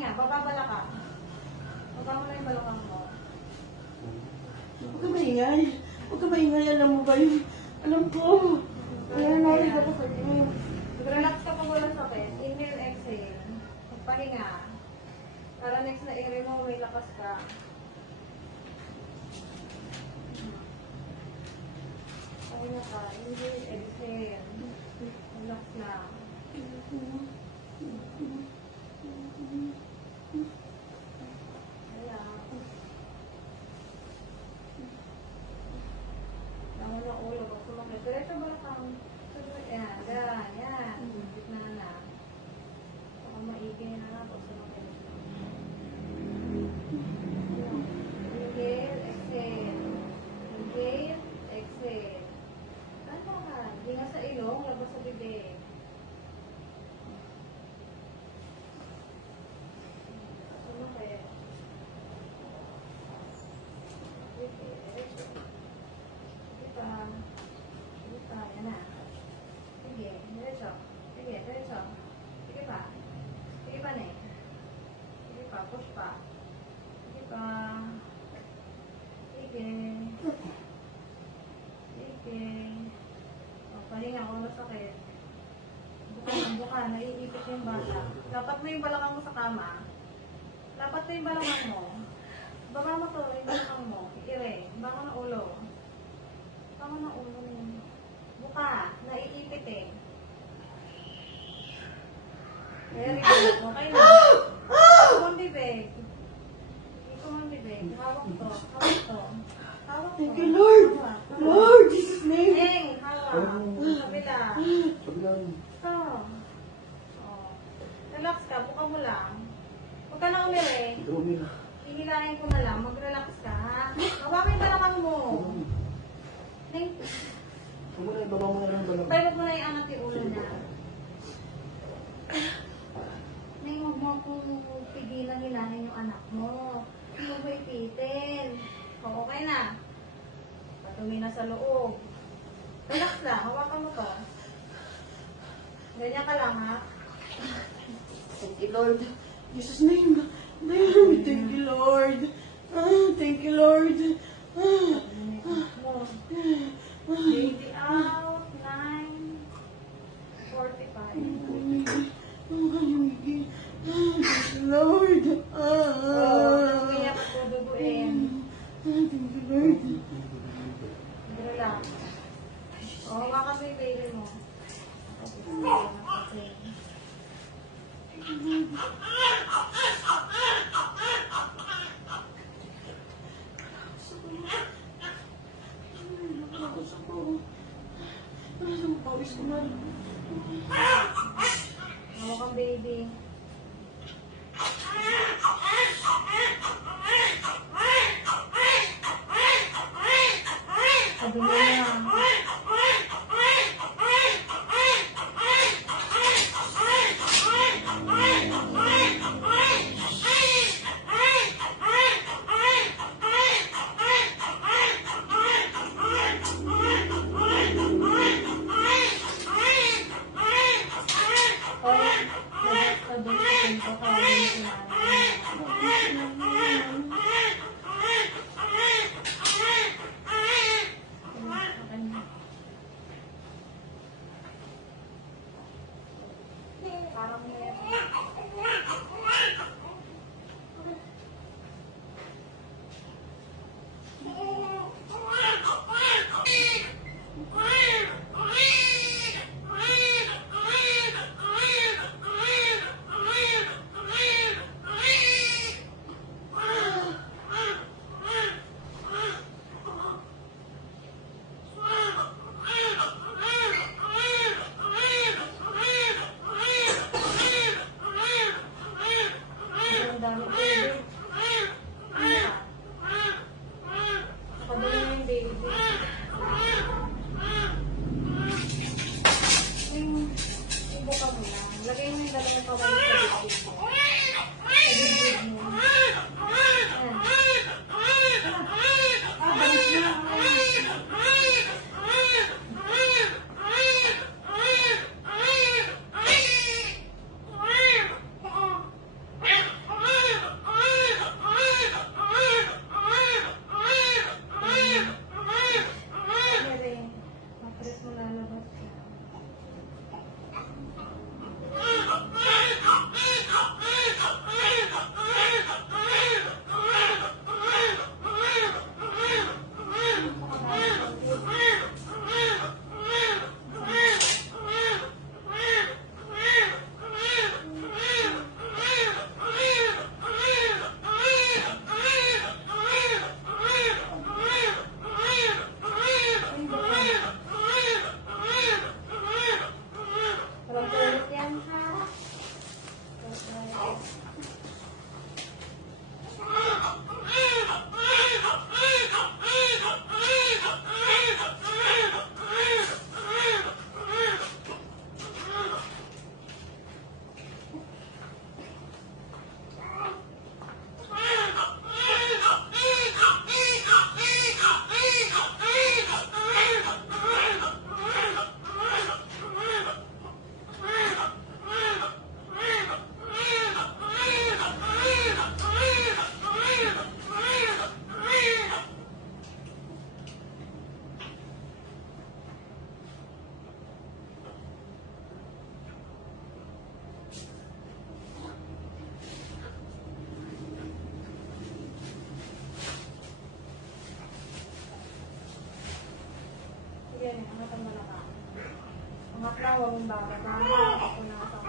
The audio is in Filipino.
pahinga. Bababala ka. Baba mo na yung balakang mo. Huwag ka maingay. Huwag ka maingay. Alam mo ba yun? Alam ko. Nananalig ako sa inyo. Relax ka pag walang sakit. Inhale, exhale. Magpahinga. Para next na ere mo, may lakas ka. Pahinga ka. Inhale, exhale. Relax lang. Relax. Tama na ulo. Pag sumakit. Diretso balakang. Yan. Yan. Gitna na. Baka maigay na na. Pag sumakit. Inhale, exhale. Inhale, exhale. Ano ka? Hindi nga sa ilong, labas sa bibig. Sumakit. Sige, diretso. Sige pa. Sige pa, yan na. Sige, diretso. Sige, diretso. Sige pa. Sige pa, ne. Sige pa, push pa. Sige pa. Sige. Sige. O, pahinga kung masakit. Buka, naiipit yung bata. Dapat mo yung balakang mo sa kama. Dapat mo yung balakang mo. Baka mo to, yung balakang mo. Ikire. Baka na ulo. Baka na ulo. Buka, naiipit eh. Very good. Okay na. Ito mong bibig. Ito mong bibig. Hawak to. Hawak to. Hawak to. Thank you, Lord. Hawak. Lord, Jesus' name. Heng, hawak. Kabila. Sabihan. Ito. Oh. Relax ka. Buka mo lang. Huwag ka na umiri. Dumi na. Hihilahin ko na lang. Mag-relax ka, ha? Hawakin ka naman mo. Heng, Huwag mo na, ibaba mo na lang balang. pwede mo na iangat yung ulo na. Neng, huwag mo akong pigilan hilahin yung anak mo. Huwag mo ipitin. O, okay na. Patumi na sa loob. Relax lang. Hawakan mo to. Ganyan ka lang, ha? Thank you, Lord. Jesus' name. Thank you, Lord. Thank you, Lord. Baby out. 9:45. Thank you, Lord. Umiyak at duduguin. Thank you, Lord. Relax. O, hawakan mo yung baby mo. Pawis ko na. Hawakan baby. Sabi mo na. huwag mong bababa. Ako na sa